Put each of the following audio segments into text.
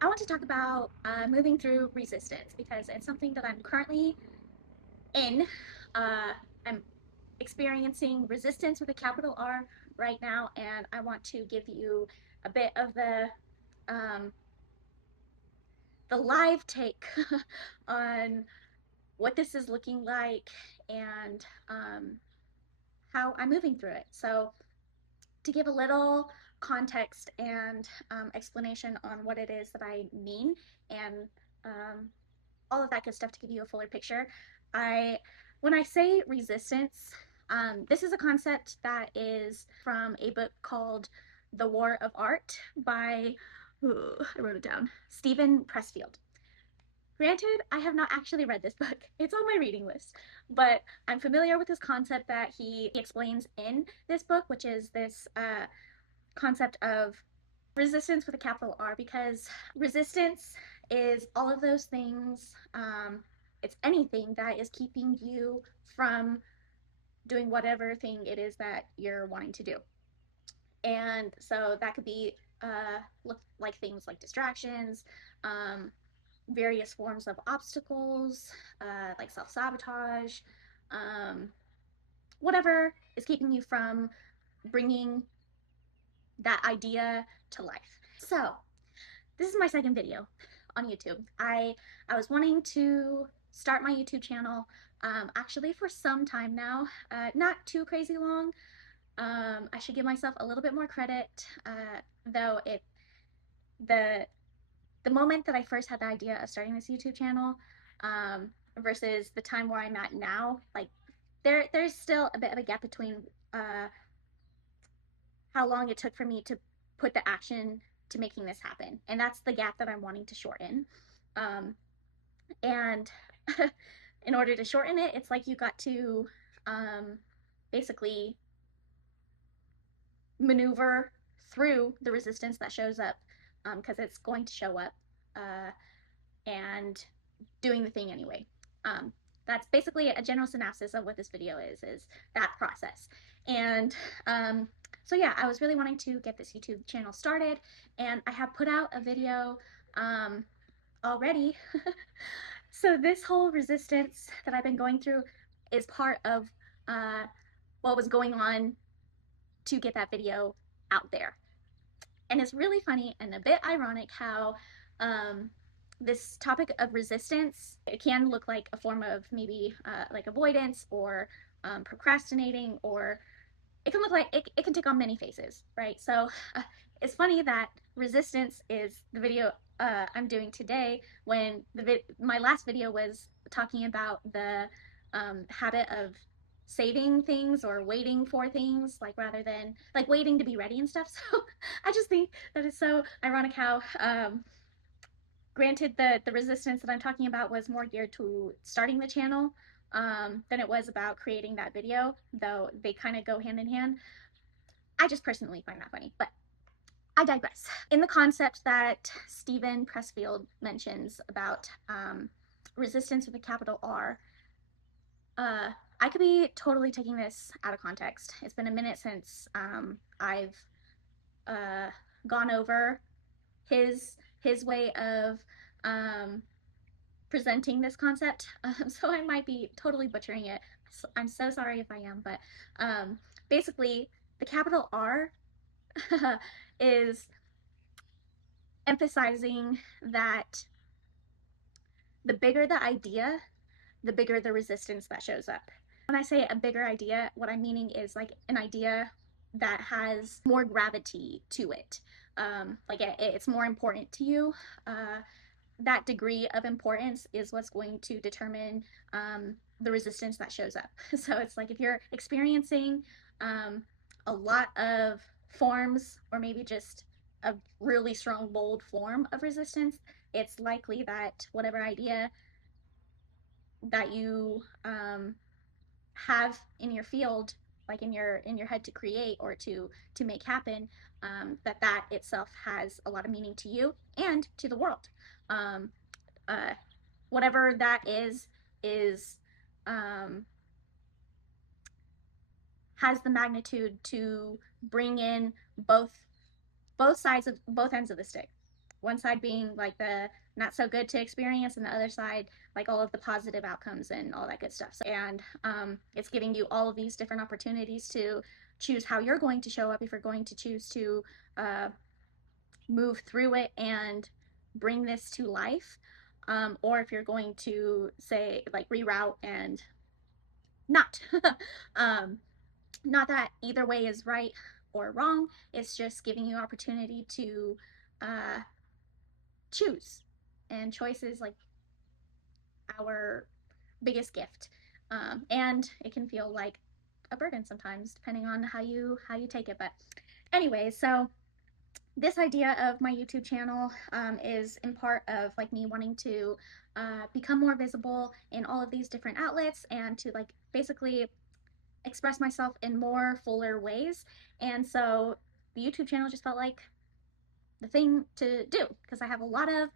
I want to talk about moving through resistance because it's something that I'm currently in. I'm experiencing resistance with a capital R right now, and I want to give you a bit of um, the live take on what this is looking like and how I'm moving through it. So, to give a little context and explanation on what it is that I mean and um, all of that good stuff to give you a fuller picture. I, when I say resistance, this is a concept that is from a book called The War of Art by, I wrote it down, Stephen Pressfield. Granted, I have not actually read this book. It's on my reading list, but I'm familiar with this concept that he explains in this book, which is this concept of resistance with a capital R, because resistance is all of those things. It's anything that is keeping you from doing whatever thing it is that you're wanting to do. And so that could be look like things like distractions, um, various forms of obstacles, like self sabotage, um, whatever is keeping you from bringing that idea to life. So, this is my second video on YouTube. I was wanting to start my YouTube channel actually for some time now, not too crazy long. I should give myself a little bit more credit, though the the moment that I first had the idea of starting this YouTube channel versus the time where I'm at now, like there's still a bit of a gap between uh, how long it took for me to put the action to making this happen, and that's the gap that I'm wanting to shorten. Um, and in order to shorten it, it's like you got to um, basically maneuver through the resistance that shows up because it's going to show up uh, and doing the thing anyway. Um, that's basically a general synopsis of what this video is that process. And so yeah, I was really wanting to get this YouTube channel started, and I have put out a video um, already. So this whole resistance that I've been going through is part of uh, what was going on to get that video out there. And it's really funny and a bit ironic how um, this topic of resistance, it can look like a form of maybe like avoidance or procrastinating, or it can look like it can take on many faces, right? So it's funny that resistance is the video I'm doing today, when my last video was talking about the habit of saving things or waiting for things, like rather than like waiting to be ready and stuff. So I just think that is so ironic how granted the resistance that I'm talking about was more geared to starting the channel than it was about creating that video, though they kind of go hand in hand. I just personally find that funny, but I digress. In the concept that Stephen Pressfield mentions about resistance with a capital R, uh, I could be totally taking this out of context. It's been a minute since I've uh, gone over his way of um, presenting this concept, so I might be totally butchering it. So I'm so sorry if I am, but basically, the capital R is emphasizing that the bigger the idea, the bigger the resistance that shows up. When I say a bigger idea, what I'm meaning is like an idea that has more gravity to it. Like it's more important to you. That degree of importance is what's going to determine the resistance that shows up. So it's like if you're experiencing a lot of forms, or maybe just a really strong, bold form of resistance, it's likely that whatever idea that you have in your field, like in your head to create or to make happen, that itself has a lot of meaning to you and to the world. Um, uh, Whatever that is um, has the magnitude to bring in both sides of both ends of the stick. one side being like the not so good to experience, and the other side like all of the positive outcomes and all that good stuff. And it's giving you all of these different opportunities to choose how you're going to show up, if you're going to choose to uh, move through it and bring this to life, or if you're going to say like reroute and not. um, Not that either way is right or wrong. It's just giving you opportunity to uh, choose, and choice is like our biggest gift. And it can feel like a burden sometimes, depending on how you take it. But anyway, so this idea of my YouTube channel is in part of like me wanting to become more visible in all of these different outlets, and to like basically express myself in more fuller ways. And so the YouTube channel just felt like the thing to do, because I have a lot of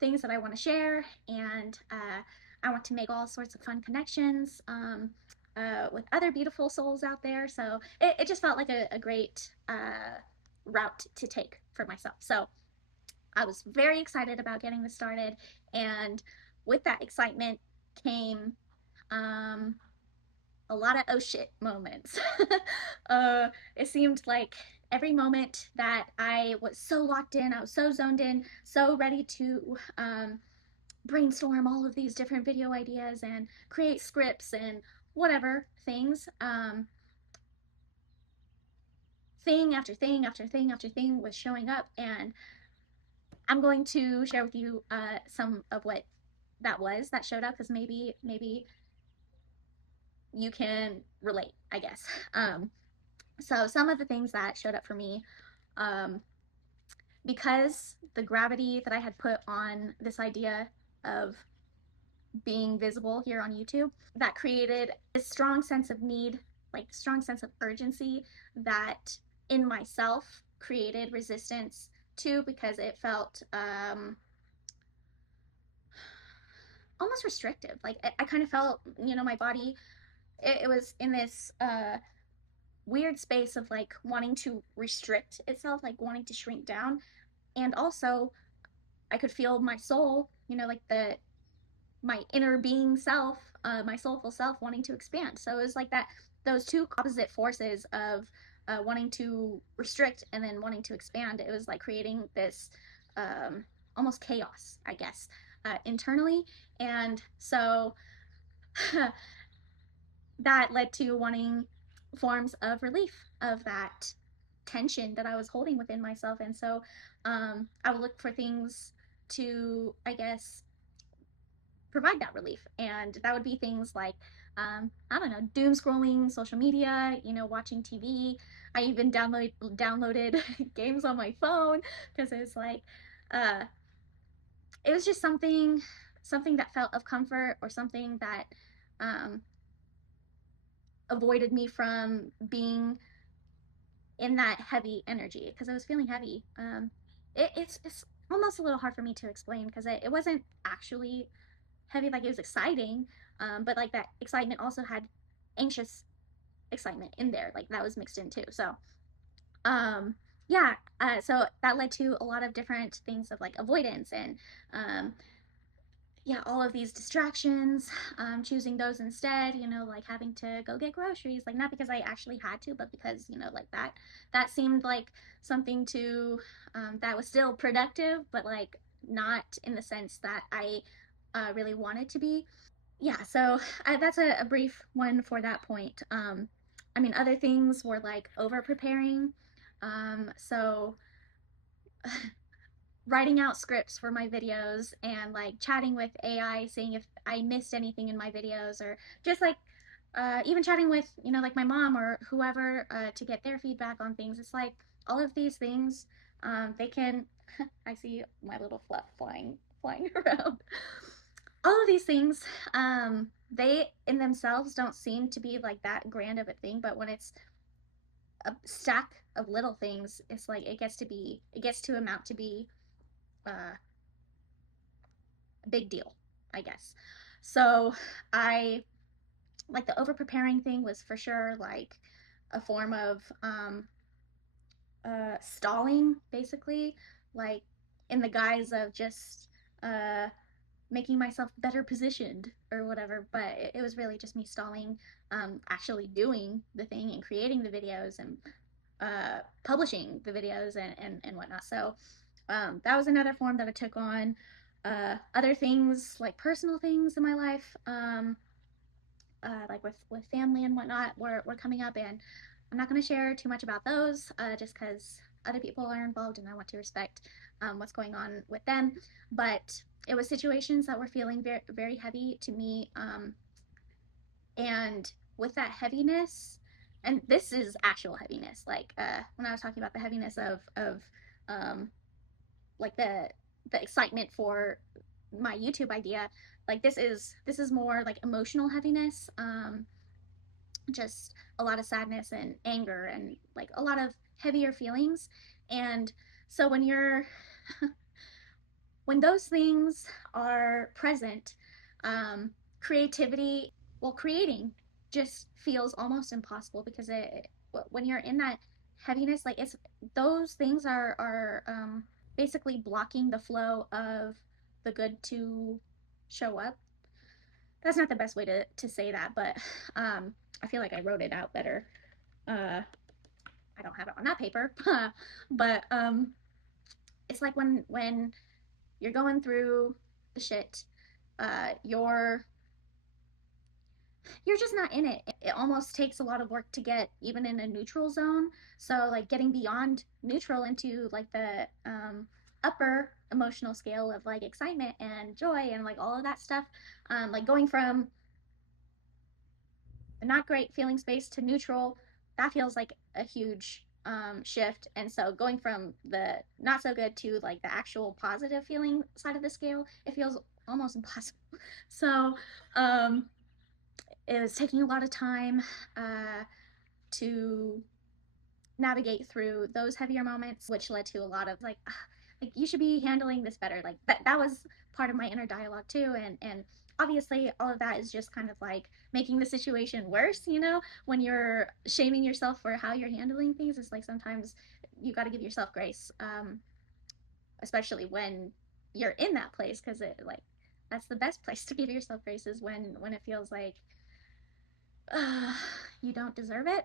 things that I want to share, and I want to make all sorts of fun connections with other beautiful souls out there. So it just felt like a great route to take for myself. So I was very excited about getting this started, and with that excitement came um, a lot of oh shit moments. It seemed like every moment that I was so locked in, I was so zoned in, so ready to brainstorm all of these different video ideas and create scripts and whatever things. Thing after thing after thing after thing was showing up, and I'm going to share with you some of what that showed up, because maybe you can relate, I guess. So some of the things that showed up for me, um, because the gravity that I had put on this idea of being visible here on YouTube, that created a strong sense of need, like strong sense of urgency, that in myself created resistance too, because it felt almost restrictive. Like I kind of felt, my body, it was in this weird space of like wanting to restrict itself, like wanting to shrink down. And also I could feel my soul, like my inner being self, my soulful self wanting to expand. So it was like that, those two opposite forces of wanting to restrict and then wanting to expand. It was like creating this almost chaos, I guess, internally. And so that led to wanting forms of relief of that tension that I was holding within myself. And so I would look for things to, I guess, provide that relief. And that would be things like, I don't know, doom scrolling social media, watching TV. I even downloaded games on my phone, because uh, it was just something that felt of comfort, or something that um, avoided me from being in that heavy energy, because I was feeling heavy. It's almost a little hard for me to explain, because it wasn't actually heavy. Like, it was exciting, but like that excitement also had anxious excitement in there, like that was mixed in too. So yeah, so that led to a lot of different things of like avoidance, and um, yeah, all of these distractions, choosing those instead, like having to go get groceries, like not because I actually had to, but because, like that seemed like something to, that was still productive, but like not in the sense that I really wanted to be. Yeah, so that's a brief one for that point. I mean, other things were like over preparing. So writing out scripts for my videos, and like chatting with AI, seeing if I missed anything in my videos, or just like even chatting with, like my mom or whoever, to get their feedback on things. It's like all of these things, they can, I see my little fluff flying around. All of these things, they in themselves don't seem to be like that grand of a thing, but when it's a stack of little things, it's like it gets to amount to be a big deal, I guess. So I, like, the over preparing thing was for sure like a form of stalling, basically, like in the guise of just uh, making myself better positioned or whatever. But it was really just me stalling, actually doing the thing and creating the videos and publishing the videos and whatnot. So that was another form that I took on. Other things like personal things in my life, like with family and whatnot, were coming up, and I'm not going to share too much about those, just because other people are involved, and I want to respect what's going on with them. But it was situations that were feeling very very heavy to me, and with that heaviness, and this is actual heaviness, like when I was talking about the heaviness of um, like the excitement for my YouTube idea, like this is more like emotional heaviness, just a lot of sadness and anger and like a lot of heavier feelings. And so when those things are present, creativity, well, creating just feels almost impossible, because when you're in that heaviness, like it's those things are basically blocking the flow of the good to show up. That's not the best way to say that, but I feel like I wrote it out better. I don't have it on that paper, but it's like when you're going through the shit, you're just not in it. It almost takes a lot of work to get even in a neutral zone. So like getting beyond neutral into like the upper emotional scale of like excitement and joy and like all of that stuff, like going from a not great feeling space to neutral, that feels like a huge shift. And so going from the not so good to like the actual positive feeling side of the scale, it feels almost impossible. So um, it was taking a lot of time to navigate through those heavier moments, which led to a lot of like you should be handling this better. Like that was part of my inner dialogue too, and obviously all of that is just kind of like making the situation worse. When you're shaming yourself for how you're handling things, it's like sometimes you got to give yourself grace, especially when you're in that place, because it like that's the best place to give yourself grace, is when it feels like uh, you don't deserve it.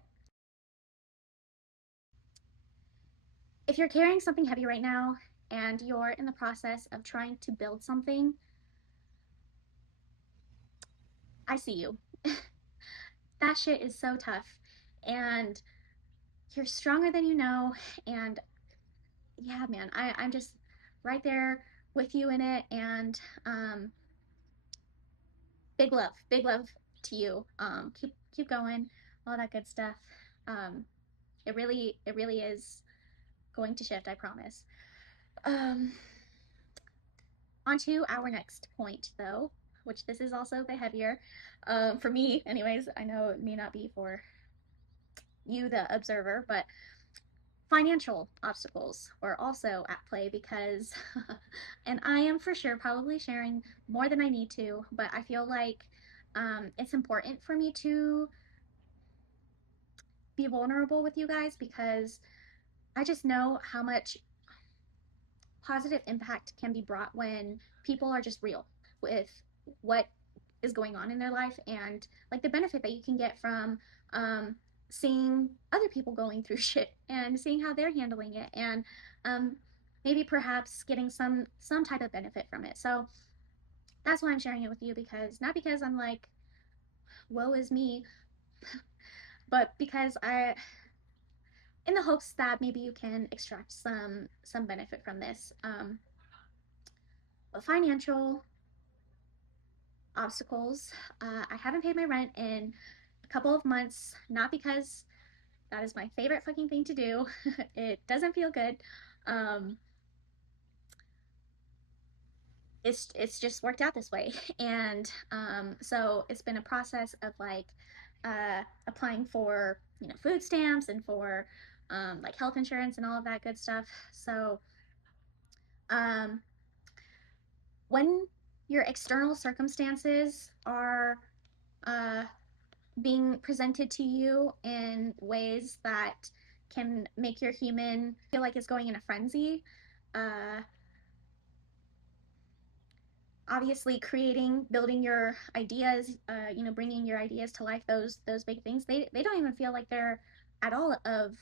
If you're carrying something heavy right now and you're in the process of trying to build something, I see you. That shit is so tough. And you're stronger than you know. And yeah, man, I'm just right there with you in it. And big love to you. Keep going, all that good stuff. Um, it really is going to shift, I promise. Um, On to our next point, though, which this is also a bit heavier. For me, anyways, I know it may not be for you, the observer, but financial obstacles were also at play because, and I am for sure probably sharing more than I need to, but I feel like it's important for me to be vulnerable with you guys, because I just know how much positive impact can be brought when people are just real with what is going on in their life, and like the benefit that you can get from um, seeing other people going through shit and seeing how they're handling it, and um, maybe perhaps getting some type of benefit from it. So that's why I'm sharing it with you, because not because I'm like woe is me, but because I, in the hopes that maybe you can extract some benefit from this. Financial obstacles. I haven't paid my rent in a couple of months, not because that is my favorite fucking thing to do. It doesn't feel good. Um, it's just worked out this way, and so it's been a process of like applying for food stamps and for like health insurance and all of that good stuff. So um, when your external circumstances are uh, being presented to you in ways that can make your human feel like it's going in a frenzy. Uh, obviously creating, building your ideas, bringing your ideas to life, those big things, they don't even feel like they're at all of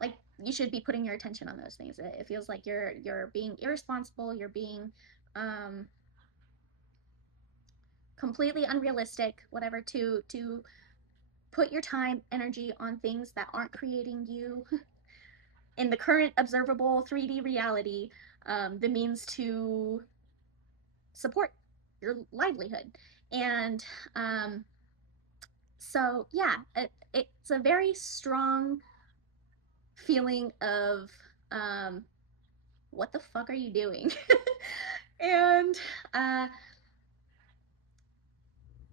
like you should be putting your attention on those things. It feels like you're being irresponsible, you're being um, completely unrealistic, whatever, to put your time, energy on things that aren't creating you in the current observable 3D reality, the means to support your livelihood. And um, so, yeah, it's a very strong feeling of um, what the fuck are you doing? And uh,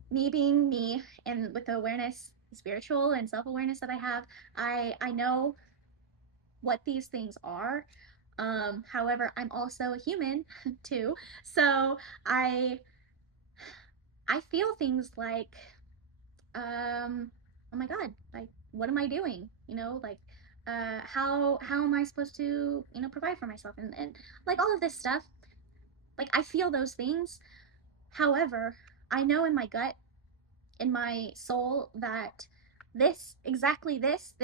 me being me, and with the awareness, spiritual and self-awareness that I have, I know what these things are. However, I'm also a human too, so I I feel things like, oh my god, like what am I doing? Like how am I supposed to provide for myself, and like all of this stuff. Like I feel those things. However, I know in my gut, in my soul, that exactly this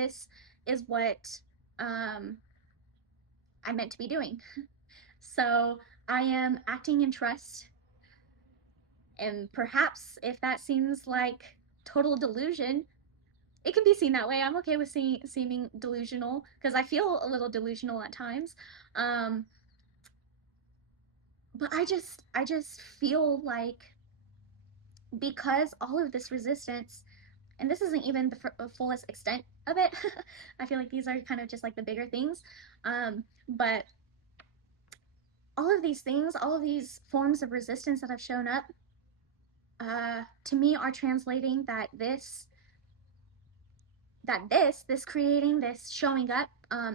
is what um, I'm meant to be doing. So I am acting in trust, and perhaps if that seems like total delusion, it can be seen that way. I'm okay with seeming delusional because I feel a little delusional at times. Um, but I just feel like, because all of this resistance, and this isn't even the fullest extent of it. I feel like these are kind of just like the bigger things. But all of these things, all of these forms of resistance that have shown up, to me are translating this creating, this showing up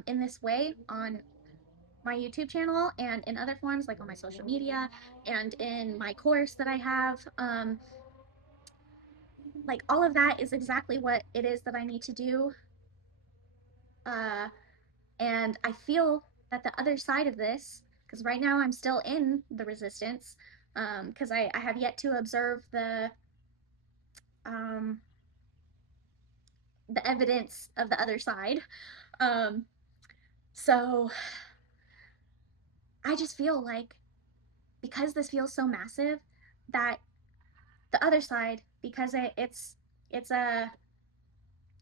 in this way on my YouTube channel and in other forms, like on my social media and in my course that I have. Like all of that is exactly what it is that I need to do. Uh, and I feel that the other side of this, because right now I'm still in the resistance, because I have yet to observe um, the evidence of the other side. Um, so I just feel like, because this feels so massive, that the other side, because it's a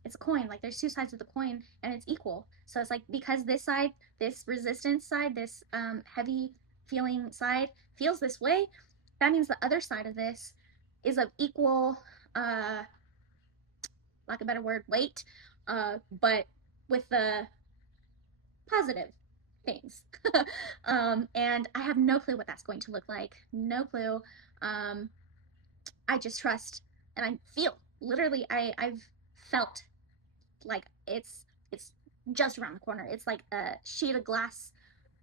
it's a coin. Like there's two sides of the coin, and it's equal. So it's like, because this side, this resistance side, this heavy feeling side feels this way, that means the other side of this is of equal, uh lack of a better word, weight, but with the positive things. And I have no clue what that's going to look like. No clue. I just trust, and I feel, literally, I've felt like it's just around the corner. It's like a sheet of glass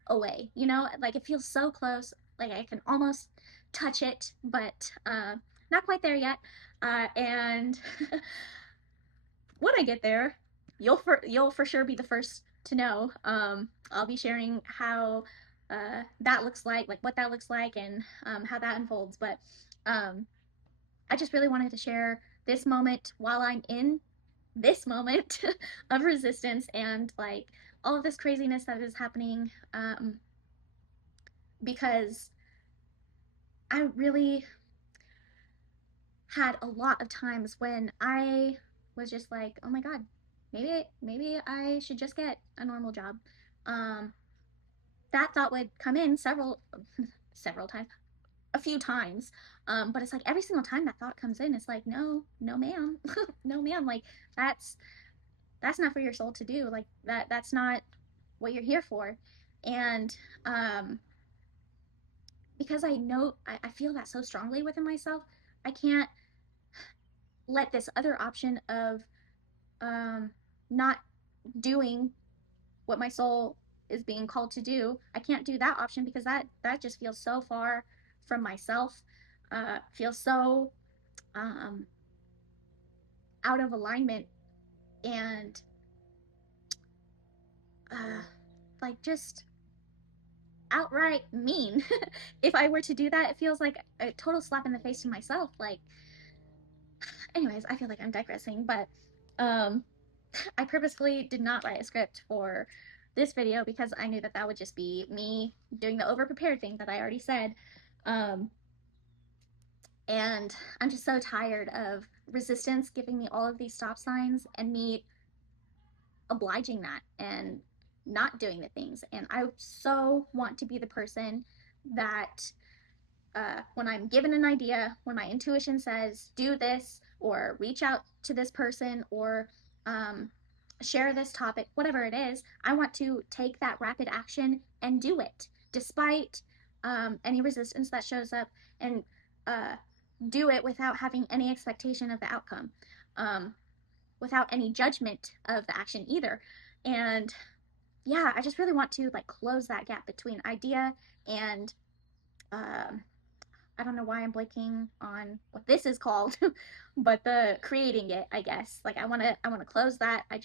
away. Like it feels so close. Like I can almost touch it, but not quite there yet. And when I get there, you'll for sure be the first to know. I'll be sharing how that looks like what that looks like, and how that unfolds. But um, I just really wanted to share this moment while I'm in this moment of resistance, and like all of this craziness that is happening, because I really had a lot of times when I was just like, oh my god, maybe I should just get a normal job. Um, that thought would come in several times, a few times. But it's like every single time that thought comes in, it's like, no, no, ma'am, no, ma'am. Like that's not for your soul to do. Like that's not what you're here for. And um, because I know, I feel that so strongly within myself, I can't let this other option of um, not doing what my soul is being called to do. I can't do that option, because that just feels so far from myself. Feels so um, out of alignment, and like just outright mean. If I were to do that, it feels like a total slap in the face to myself. Like, anyways, I feel like I'm digressing, but um, I purposefully did not write a script for this video because I knew that that would just be me doing the over prepared thing that I already said. Um, and I'm just so tired of resistance giving me all of these stop signs and me obliging that and not doing the things. And I so want to be the person that when I'm given an idea, when my intuition says do this or reach out to this person or um, share this topic, whatever it is, I want to take that rapid action and do it despite any resistance that shows up, and uh, do it without having any expectation of the outcome, um, without any judgment of the action either. And yeah, I just really want to like close that gap between idea and um, I don't know why I'm blanking on what this is called, but the creating it, I guess. Like I want to close that. I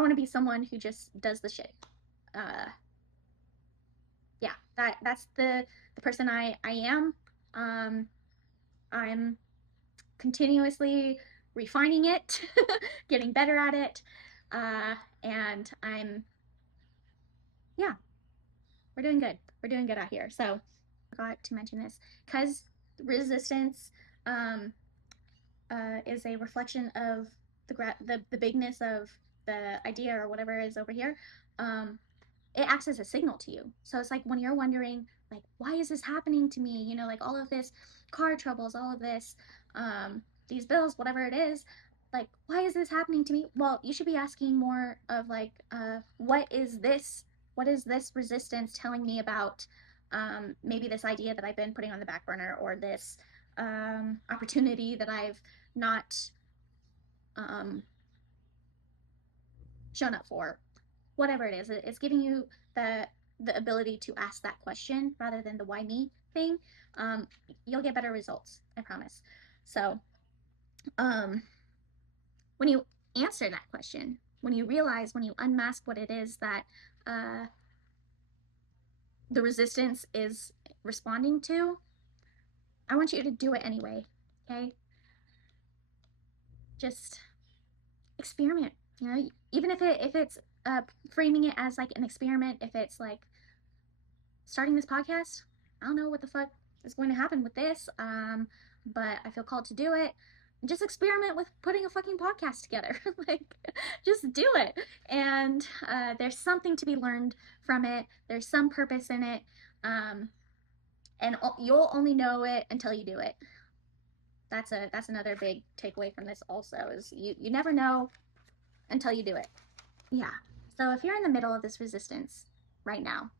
want to be someone who just does the shit. Uh yeah, that's the person I am. Um I'm continuously refining it, getting better at it. And I'm yeah, we're doing good. We're doing good out here. So, I forgot to mention this cuz resistance um is a reflection of the bigness of the idea or whatever is over here. Um, it acts as a signal to you. So it's like when you're wondering, like, why is this happening to me? You know, like all of this car troubles, all of this, these bills, whatever it is. Like, why is this happening to me? Well, you should be asking more of like, what is this? What is this resistance telling me about? Maybe this idea that I've been putting on the back burner, or this opportunity that I've not um, shown up for, whatever it is. It's giving you the ability to ask that question rather than the why me thing. um, you'll get better results, I promise. So um, when you answer that question, when you realize, when you unmask what it is that uh, the resistance is responding to, I want you to do it anyway. Okay, just experiment, you know, even if it's framing it as like an experiment, if it's like starting this podcast. I don't know what the fuck is going to happen with this, but I feel called to do it. Just experiment with putting a fucking podcast together. Like, just do it. And there's something to be learned from it. There's some purpose in it. And you'll only know it until you do it. That's another big takeaway from this also, is you never know until you do it. Yeah. So if you're in the middle of this resistance right now,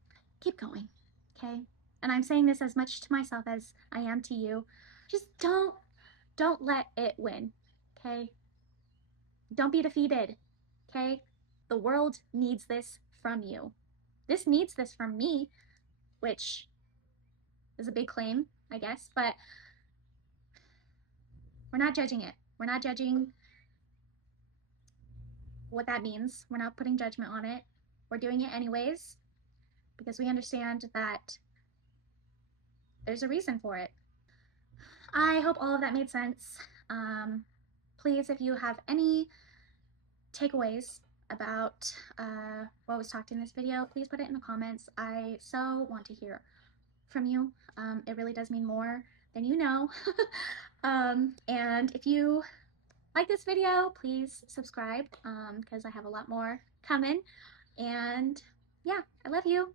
keep going. Okay? And I'm saying this as much to myself as I am to you. Just don't let it win. Okay? Don't be defeated. Okay? The world needs this from you. This needs this from me, which is a big claim, I guess, but we're not judging it. We're not judging what that means. We're not putting judgment on it. We're doing it anyways because we understand that there's a reason for it. I hope all of that made sense. Please, if you have any takeaways about what was talked in this video, please put it in the comments. I so want to hear from you. It really does mean more than you know. And if you like this video, please subscribe because I have a lot more coming. And yeah, I love you.